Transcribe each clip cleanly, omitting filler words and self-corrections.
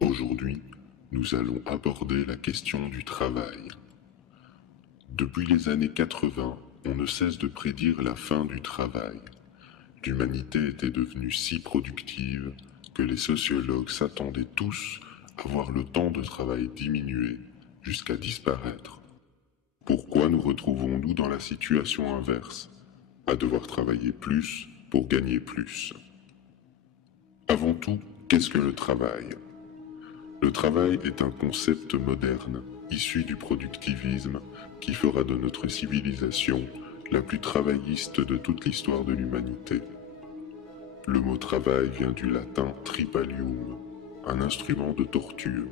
Aujourd'hui, nous allons aborder la question du travail. Depuis les années 80, on ne cesse de prédire la fin du travail. L'humanité était devenue si productive que les sociologues s'attendaient tous à voir le temps de travail diminuer jusqu'à disparaître. Pourquoi nous retrouvons-nous dans la situation inverse, à devoir travailler plus pour gagner plus? Avant tout, qu'est-ce que le travail? Le travail est un concept moderne, issu du productivisme, qui fera de notre civilisation la plus travailliste de toute l'histoire de l'humanité. Le mot travail vient du latin tripalium, un instrument de torture.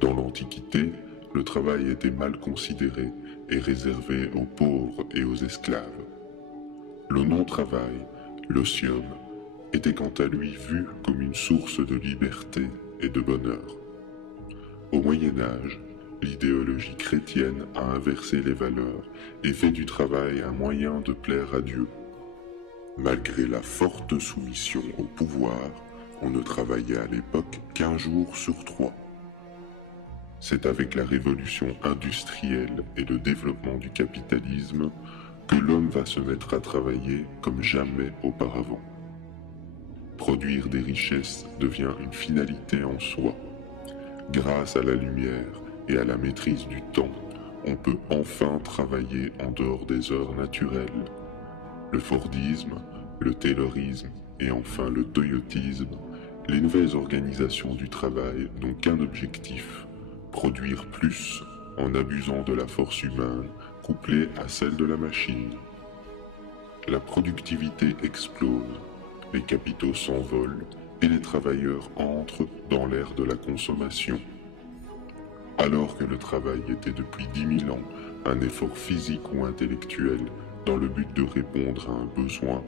Dans l'Antiquité, le travail était mal considéré et réservé aux pauvres et aux esclaves. Le non-travail, l'otium, était quant à lui vu comme une source de liberté et de bonheur. Au Moyen-Âge, l'idéologie chrétienne a inversé les valeurs et fait du travail un moyen de plaire à Dieu. Malgré la forte soumission au pouvoir, on ne travaillait à l'époque qu'1 jour sur 3. C'est avec la révolution industrielle et le développement du capitalisme que l'homme va se mettre à travailler comme jamais auparavant. Produire des richesses devient une finalité en soi. Grâce à la lumière et à la maîtrise du temps, on peut enfin travailler en dehors des heures naturelles. Le Fordisme, le Taylorisme et enfin le Toyotisme, les nouvelles organisations du travail n'ont qu'un objectif, produire plus en abusant de la force humaine couplée à celle de la machine. La productivité explose, les capitaux s'envolent et les travailleurs entrent dans l'ère de la consommation. Alors que le travail était depuis 10 000 ans un effort physique ou intellectuel dans le but de répondre à un besoin,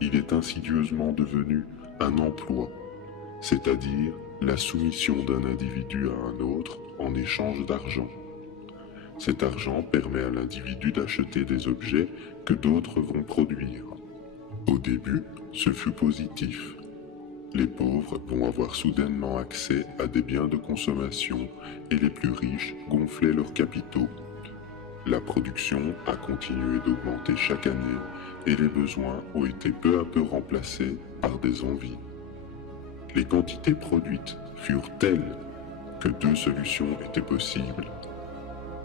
il est insidieusement devenu un emploi, c'est-à-dire la soumission d'un individu à un autre en échange d'argent. Cet argent permet à l'individu d'acheter des objets que d'autres vont produire. Au début, ce fut positif. Les pauvres vont avoir soudainement accès à des biens de consommation et les plus riches gonflaient leurs capitaux. La production a continué d'augmenter chaque année et les besoins ont été peu à peu remplacés par des envies. Les quantités produites furent telles que 2 solutions étaient possibles.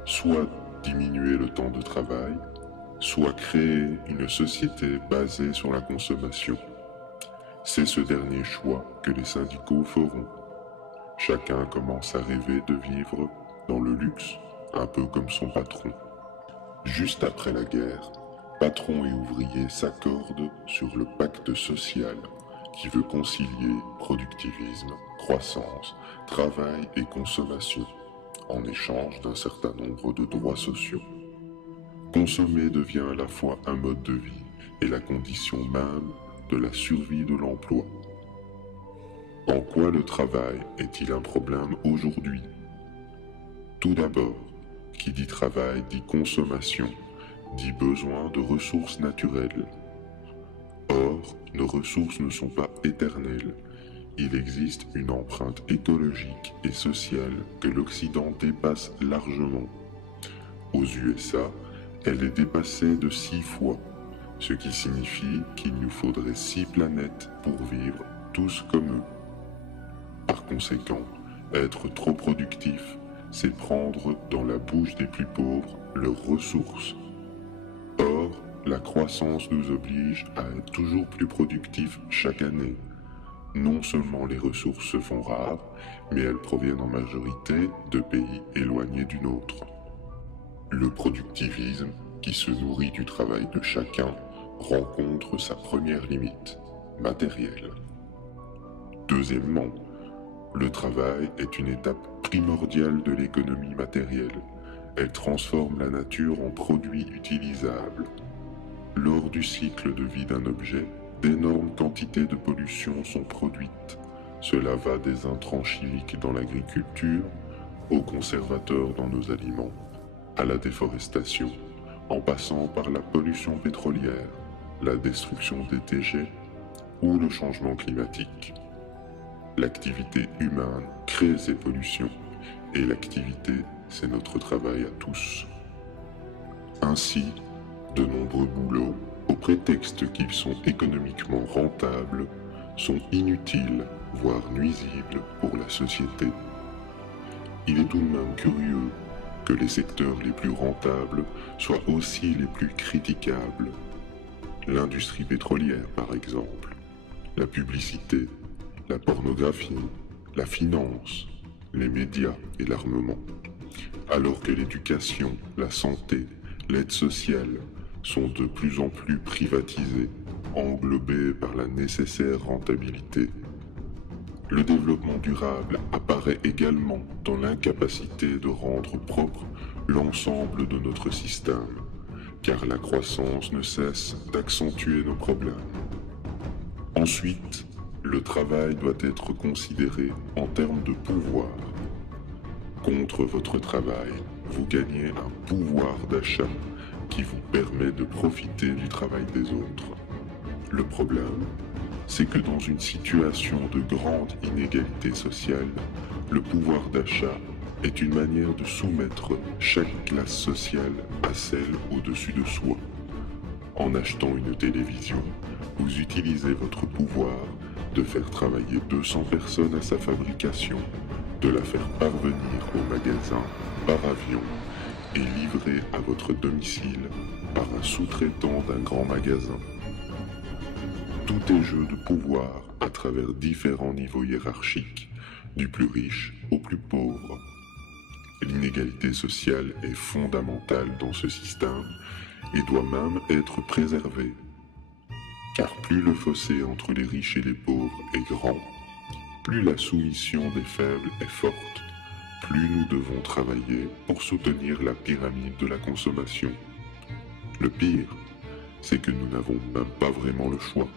Soit diminuer le temps de travail, soit créer une société basée sur la consommation. C'est ce dernier choix que les syndicaux feront. Chacun commence à rêver de vivre dans le luxe, un peu comme son patron. Juste après la guerre, patrons et ouvriers s'accordent sur le pacte social qui veut concilier productivisme, croissance, travail et consommation, en échange d'un certain nombre de droits sociaux. Consommer devient à la fois un mode de vie et la condition même de la survie de l'emploi. En quoi le travail est-il un problème aujourd'hui? Tout d'abord, qui dit travail dit consommation, dit besoin de ressources naturelles. Or, nos ressources ne sont pas éternelles. Il existe une empreinte écologique et sociale que l'Occident dépasse largement. Aux USA, elle est dépassée de 6 fois, ce qui signifie qu'il nous faudrait 6 planètes pour vivre tous comme eux. Par conséquent, être trop productif, c'est prendre dans la bouche des plus pauvres leurs ressources. Or, la croissance nous oblige à être toujours plus productifs chaque année. Non seulement les ressources se font rares, mais elles proviennent en majorité de pays éloignés du nôtre. Le productivisme, qui se nourrit du travail de chacun, rencontre sa première limite, matérielle. Deuxièmement, le travail est une étape primordiale de l'économie matérielle. Elle transforme la nature en produit utilisable. Lors du cycle de vie d'un objet, d'énormes quantités de pollution sont produites. Cela va des intrants chimiques dans l'agriculture, aux conservateurs dans nos aliments, à la déforestation, en passant par la pollution pétrolière, la destruction des déchets ou le changement climatique. L'activité humaine crée ces pollutions et l'activité, c'est notre travail à tous. Ainsi, de nombreux boulots, au prétexte qu'ils sont économiquement rentables, sont inutiles, voire nuisibles pour la société. Il est tout de même curieux que les secteurs les plus rentables soient aussi les plus critiquables. L'industrie pétrolière, par exemple, la publicité, la pornographie, la finance, les médias et l'armement. Alors que l'éducation, la santé, l'aide sociale sont de plus en plus privatisées, englobées par la nécessaire rentabilité. Le développement durable apparaît également dans l'incapacité de rendre propre l'ensemble de notre système, car la croissance ne cesse d'accentuer nos problèmes. Ensuite, le travail doit être considéré en termes de pouvoir. Contre votre travail, vous gagnez un pouvoir d'achat qui vous permet de profiter du travail des autres. Le problème, c'est que dans une situation de grande inégalité sociale, le pouvoir d'achat est une manière de soumettre chaque classe sociale à celle au-dessus de soi. En achetant une télévision, vous utilisez votre pouvoir de faire travailler 200 personnes à sa fabrication, de la faire parvenir au magasin par avion et livrer à votre domicile par un sous-traitant d'un grand magasin. Tout est jeu de pouvoir à travers différents niveaux hiérarchiques, du plus riche au plus pauvre. L'inégalité sociale est fondamentale dans ce système et doit même être préservée. Car plus le fossé entre les riches et les pauvres est grand, plus la soumission des faibles est forte, plus nous devons travailler pour soutenir la pyramide de la consommation. Le pire, c'est que nous n'avons même pas vraiment le choix.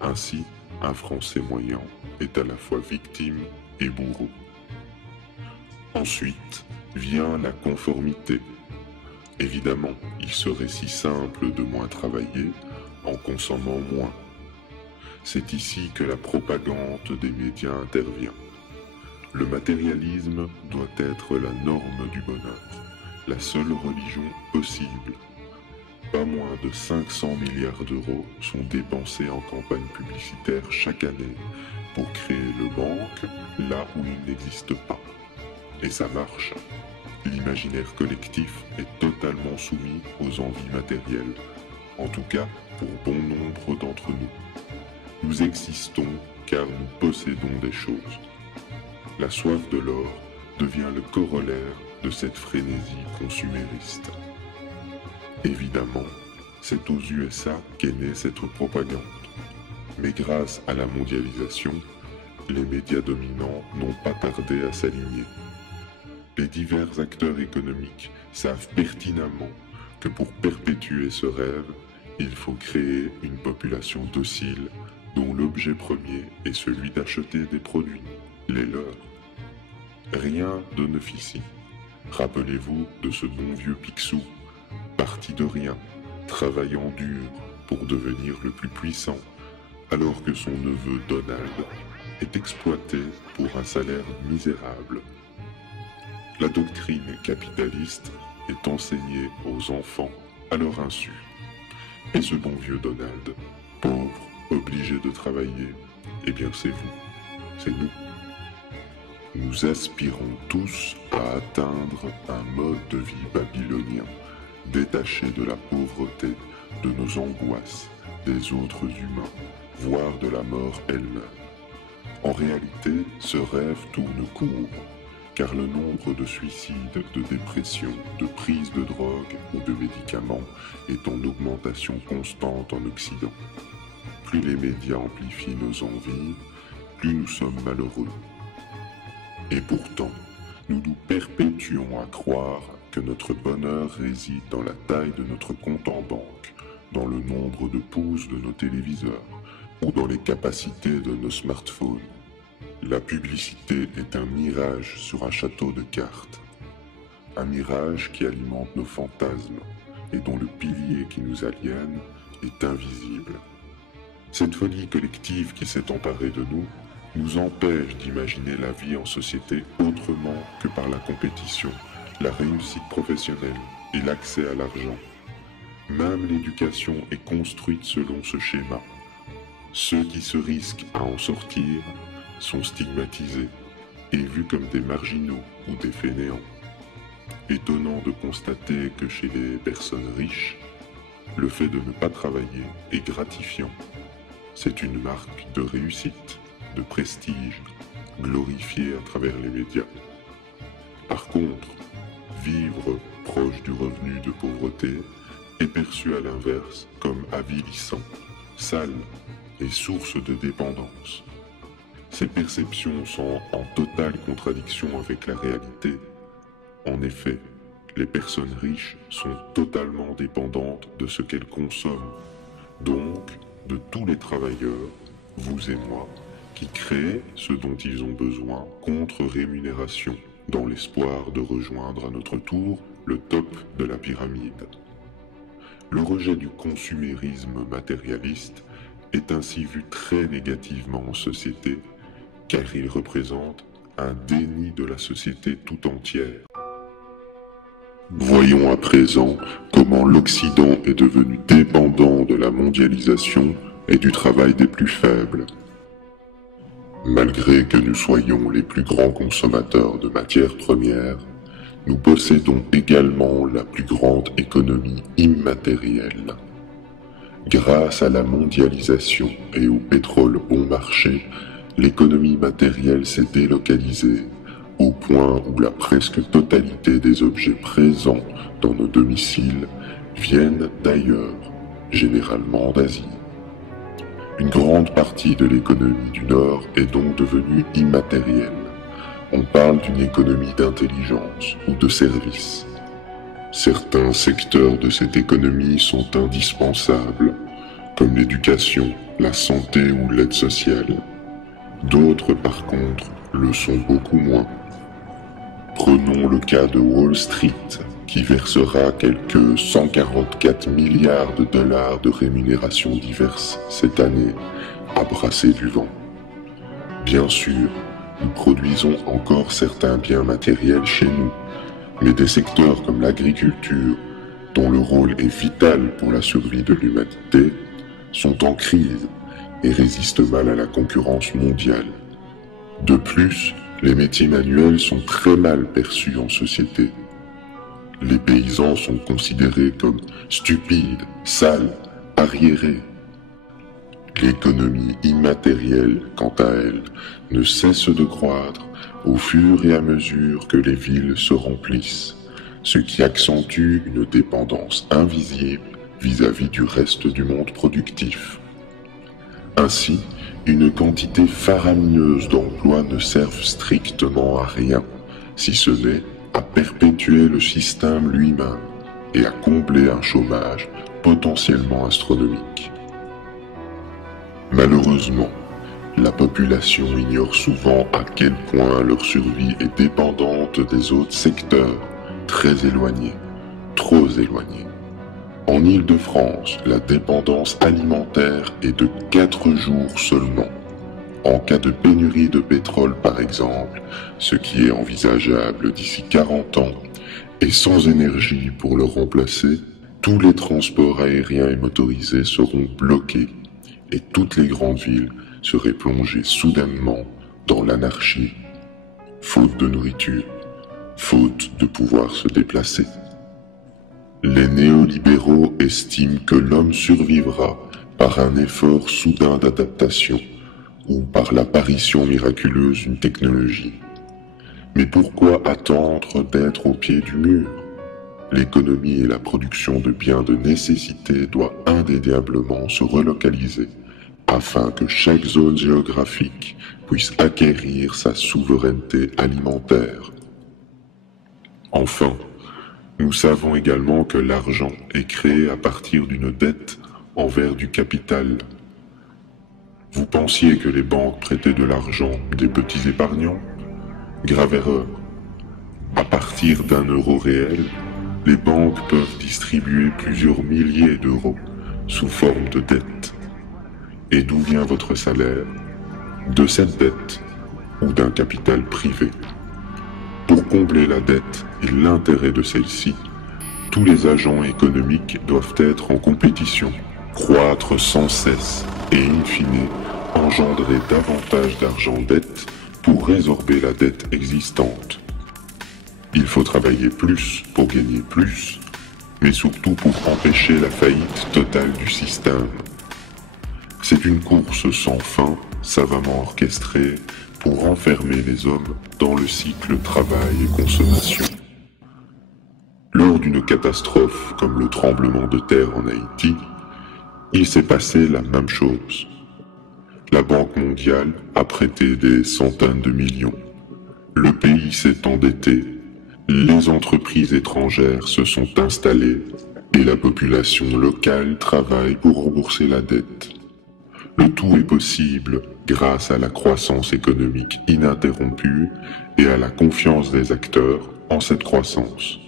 Ainsi, un Français moyen est à la fois victime et bourreau. Ensuite, vient la conformité. Évidemment, il serait si simple de moins travailler en consommant moins. C'est ici que la propagande des médias intervient. Le matérialisme doit être la norme du bonheur, la seule religion possible. Pas moins de 500 milliards d'euros sont dépensés en campagne publicitaire chaque année pour créer le manque là où il n'existe pas. Et ça marche. L'imaginaire collectif est totalement soumis aux envies matérielles, en tout cas pour bon nombre d'entre nous. Nous existons car nous possédons des choses. La soif de l'or devient le corollaire de cette frénésie consumériste. Évidemment, c'est aux USA qu'est née cette propagande. Mais grâce à la mondialisation, les médias dominants n'ont pas tardé à s'aligner. Les divers acteurs économiques savent pertinemment que pour perpétuer ce rêve, il faut créer une population docile dont l'objet premier est celui d'acheter des produits, les leurs. Rien de neuf ici. Rappelez-vous de ce bon vieux Picsou, parti de rien, travaillant dur pour devenir le plus puissant, alors que son neveu Donald est exploité pour un salaire misérable. La doctrine capitaliste est enseignée aux enfants à leur insu. Et ce bon vieux Donald, pauvre, obligé de travailler, eh bien c'est vous, c'est nous. Nous aspirons tous à atteindre un mode de vie babylonien, détaché de la pauvreté, de nos angoisses, des autres humains, voire de la mort elle-même. En réalité, ce rêve tourne court, car le nombre de suicides, de dépressions, de prises de drogue ou de médicaments est en augmentation constante en Occident. Plus les médias amplifient nos envies, plus nous sommes malheureux. Et pourtant, nous nous perpétuons à croire que notre bonheur réside dans la taille de notre compte en banque, dans le nombre de pouces de nos téléviseurs ou dans les capacités de nos smartphones. La publicité est un mirage sur un château de cartes. Un mirage qui alimente nos fantasmes et dont le pilier qui nous aliène est invisible. Cette folie collective qui s'est emparée de nous nous empêche d'imaginer la vie en société autrement que par la compétition, la réussite professionnelle et l'accès à l'argent. Même l'éducation est construite selon ce schéma. Ceux qui se risquent à en sortir sont stigmatisés et vus comme des marginaux ou des fainéants. Étonnant de constater que chez les personnes riches, le fait de ne pas travailler est gratifiant. C'est une marque de réussite, de prestige, glorifiée à travers les médias. Par contre, vivre proche du revenu de pauvreté est perçu à l'inverse comme avilissant, sale et source de dépendance. Ces perceptions sont en totale contradiction avec la réalité. En effet, les personnes riches sont totalement dépendantes de ce qu'elles consomment, donc de tous les travailleurs, vous et moi, qui créent ce dont ils ont besoin contre rémunération, dans l'espoir de rejoindre à notre tour le top de la pyramide. Le rejet du consumérisme matérialiste est ainsi vu très négativement en société, car il représente un déni de la société tout entière. Voyons à présent comment l'Occident est devenu dépendant de la mondialisation et du travail des plus faibles. Malgré que nous soyons les plus grands consommateurs de matières premières, nous possédons également la plus grande économie immatérielle. Grâce à la mondialisation et au pétrole bon marché, l'économie matérielle s'est délocalisée, au point où la presque totalité des objets présents dans nos domiciles viennent d'ailleurs, généralement d'Asie. Une grande partie de l'économie du Nord est donc devenue immatérielle. On parle d'une économie d'intelligence ou de service. Certains secteurs de cette économie sont indispensables, comme l'éducation, la santé ou l'aide sociale. D'autres, par contre, le sont beaucoup moins. Prenons le cas de Wall Street, qui versera quelques 144 milliards de dollars de rémunérations diverses cette année, à brasser du vent. Bien sûr, nous produisons encore certains biens matériels chez nous, mais des secteurs comme l'agriculture, dont le rôle est vital pour la survie de l'humanité, sont en crise et résistent mal à la concurrence mondiale. De plus, les métiers manuels sont très mal perçus en société. Les paysans sont considérés comme stupides, sales, arriérés. L'économie immatérielle, quant à elle, ne cesse de croître au fur et à mesure que les villes se remplissent, ce qui accentue une dépendance invisible vis-à-vis du reste du monde productif. Ainsi, une quantité faramineuse d'emplois ne servent strictement à rien, si ce n'est à perpétuer le système lui-même et à combler un chômage potentiellement astronomique. Malheureusement, la population ignore souvent à quel point leur survie est dépendante des autres secteurs, très éloignés, trop éloignés. En Île-de-France, la dépendance alimentaire est de 4 jours seulement. En cas de pénurie de pétrole par exemple, ce qui est envisageable d'ici 40 ans, et sans énergie pour le remplacer, tous les transports aériens et motorisés seront bloqués et toutes les grandes villes seraient plongées soudainement dans l'anarchie, faute de nourriture, faute de pouvoir se déplacer. Les néolibéraux estiment que l'homme survivra par un effort soudain d'adaptation ou par l'apparition miraculeuse d'une technologie. Mais pourquoi attendre d'être au pied du mur? L'économie et la production de biens de nécessité doivent indéniablement se relocaliser afin que chaque zone géographique puisse acquérir sa souveraineté alimentaire. Enfin, nous savons également que l'argent est créé à partir d'une dette envers du capital. Vous pensiez que les banques prêtaient de l'argent des petits épargnants? Grave erreur. À partir d'un euro réel, les banques peuvent distribuer plusieurs milliers d'euros sous forme de dette. Et d'où vient votre salaire? de cette dette ou d'un capital privé. Pour combler la dette et l'intérêt de celle-ci, tous les agents économiques doivent être en compétition, croître sans cesse et in fine engendrer davantage d'argent-dette pour résorber la dette existante. Il faut travailler plus pour gagner plus, mais surtout pour empêcher la faillite totale du système. C'est une course sans fin, savamment orchestrée, pour enfermer les hommes dans le cycle travail et consommation. Lors d'une catastrophe comme le tremblement de terre en Haïti, il s'est passé la même chose. La Banque mondiale a prêté des centaines de millions. Le pays s'est endetté, les entreprises étrangères se sont installées et la population locale travaille pour rembourser la dette. Le tout est possible grâce à la croissance économique ininterrompue et à la confiance des acteurs en cette croissance.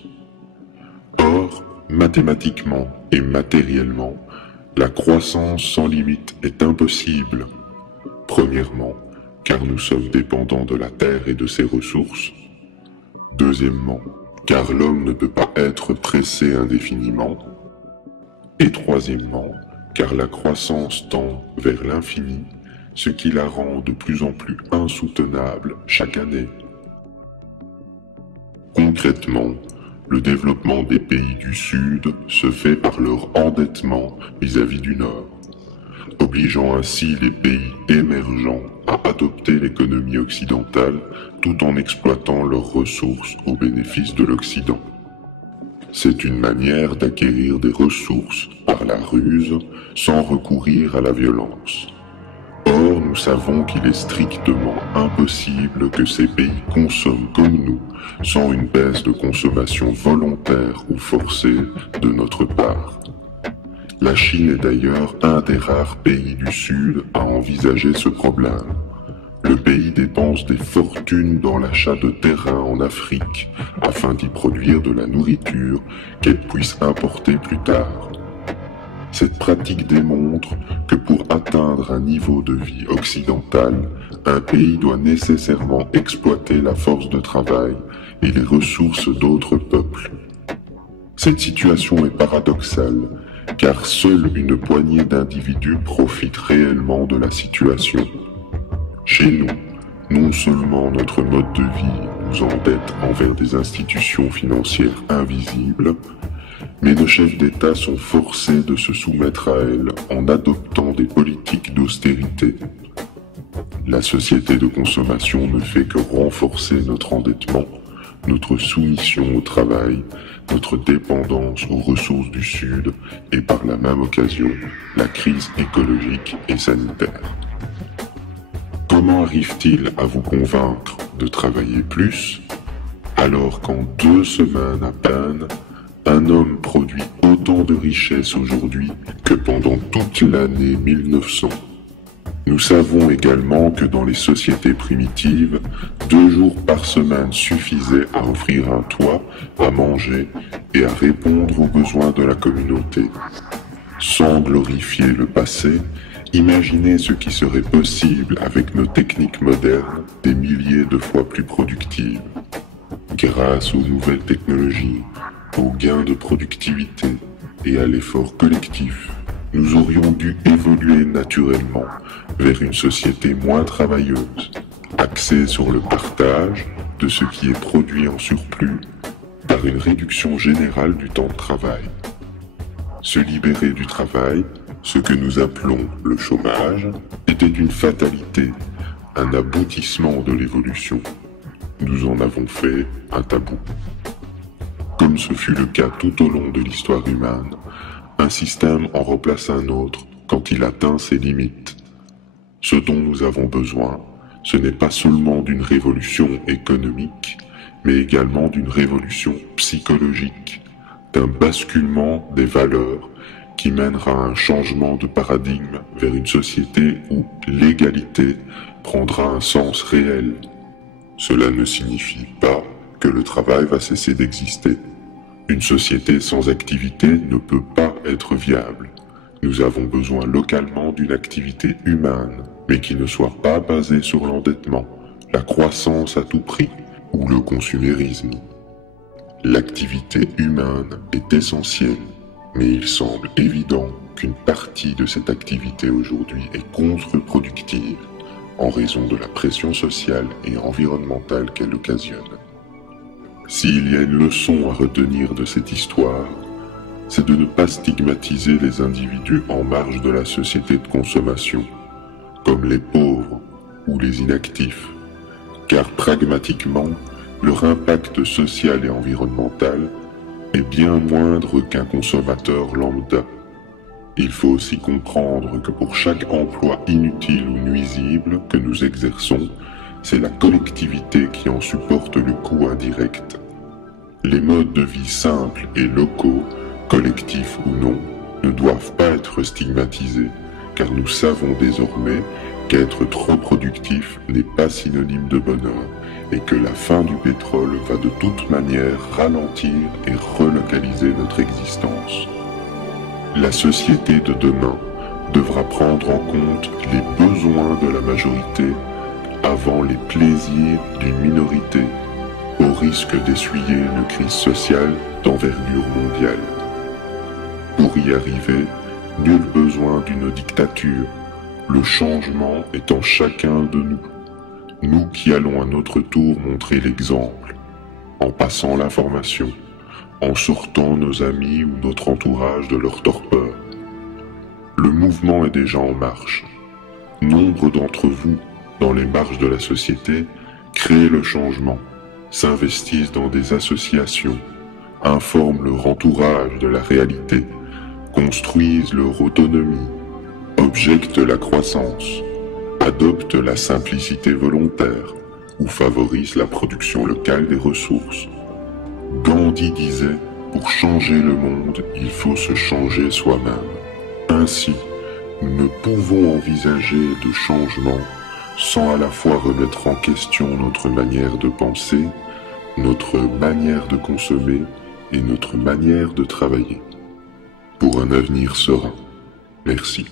Or, mathématiquement et matériellement, la croissance sans limite est impossible. Premièrement, car nous sommes dépendants de la Terre et de ses ressources. Deuxièmement, car l'homme ne peut pas être pressé indéfiniment. Et troisièmement, car la croissance tend vers l'infini, ce qui la rend de plus en plus insoutenable chaque année. Concrètement, le développement des pays du Sud se fait par leur endettement vis-à-vis du Nord, obligeant ainsi les pays émergents à adopter l'économie occidentale tout en exploitant leurs ressources au bénéfice de l'Occident. C'est une manière d'acquérir des ressources par la ruse sans recourir à la violence. Or, nous savons qu'il est strictement impossible que ces pays consomment comme nous sans une baisse de consommation volontaire ou forcée de notre part. La Chine est d'ailleurs un des rares pays du Sud à envisager ce problème. Le pays dépense des fortunes dans l'achat de terrains en Afrique afin d'y produire de la nourriture qu'elle puisse importer plus tard. Cette pratique démontre que pour atteindre un niveau de vie occidental, un pays doit nécessairement exploiter la force de travail et les ressources d'autres peuples. Cette situation est paradoxale, car seule une poignée d'individus profite réellement de la situation. Chez nous, non seulement notre mode de vie nous endette envers des institutions financières invisibles, mais nos chefs d'État sont forcés de se soumettre à elles en adoptant des politiques d'austérité. La société de consommation ne fait que renforcer notre endettement, notre soumission au travail, notre dépendance aux ressources du Sud et par la même occasion, la crise écologique et sanitaire. Comment arrive-t-il à vous convaincre de travailler plus, alors qu'en 2 semaines à peine, un homme produit autant de richesses aujourd'hui que pendant toute l'année 1900. Nous savons également que dans les sociétés primitives, 2 jours par semaine suffisaient à offrir un toit, à manger et à répondre aux besoins de la communauté. Sans glorifier le passé, imaginez ce qui serait possible avec nos techniques modernes des milliers de fois plus productives. Grâce aux nouvelles technologies, aux gains de productivité et à l'effort collectif, nous aurions dû évoluer naturellement vers une société moins travailleuse, axée sur le partage de ce qui est produit en surplus par une réduction générale du temps de travail. Se libérer du travail, ce que nous appelons le chômage, était une fatalité, un aboutissement de l'évolution. Nous en avons fait un tabou. Comme ce fut le cas tout au long de l'histoire humaine, un système en remplace un autre quand il atteint ses limites. Ce dont nous avons besoin, ce n'est pas seulement d'une révolution économique, mais également d'une révolution psychologique, d'un basculement des valeurs qui mènera à un changement de paradigme vers une société où l'égalité prendra un sens réel. Cela ne signifie pas que le travail va cesser d'exister. Une société sans activité ne peut pas être viable. Nous avons besoin localement d'une activité humaine, mais qui ne soit pas basé sur l'endettement, la croissance à tout prix ou le consumérisme. L'activité humaine est essentielle, mais il semble évident qu'une partie de cette activité aujourd'hui est contre-productive en raison de la pression sociale et environnementale qu'elle occasionne. S'il y a une leçon à retenir de cette histoire, c'est de ne pas stigmatiser les individus en marge de la société de consommation, comme les pauvres ou les inactifs, car pragmatiquement, leur impact social et environnemental est bien moindre qu'un consommateur lambda. Il faut aussi comprendre que pour chaque emploi inutile ou nuisible que nous exerçons, c'est la collectivité qui en supporte le coût indirect. Les modes de vie simples et locaux, collectifs ou non, ne doivent pas être stigmatisés, car nous savons désormais qu'être trop productif n'est pas synonyme de bonheur et que la fin du pétrole va de toute manière ralentir et relocaliser notre existence. La société de demain devra prendre en compte les besoins de la majorité avant les plaisirs d'une minorité, au risque d'essuyer une crise sociale d'envergure mondiale. Pour y arriver, nul besoin d'une dictature. Le changement est en chacun de nous. Nous qui allons à notre tour montrer l'exemple, en passant l'information, en sortant nos amis ou notre entourage de leur torpeur. Le mouvement est déjà en marche. Nombre d'entre vous, dans les marges de la société, créent le changement, s'investissent dans des associations, informent leur entourage de la réalité, construisent leur autonomie, objectent la croissance, adoptent la simplicité volontaire ou favorisent la production locale des ressources. Gandhi disait « Pour changer le monde, il faut se changer soi-même ». Ainsi, nous ne pouvons envisager de changement sans à la fois remettre en question notre manière de penser, notre manière de consommer et notre manière de travailler. Pour un avenir serein. Merci.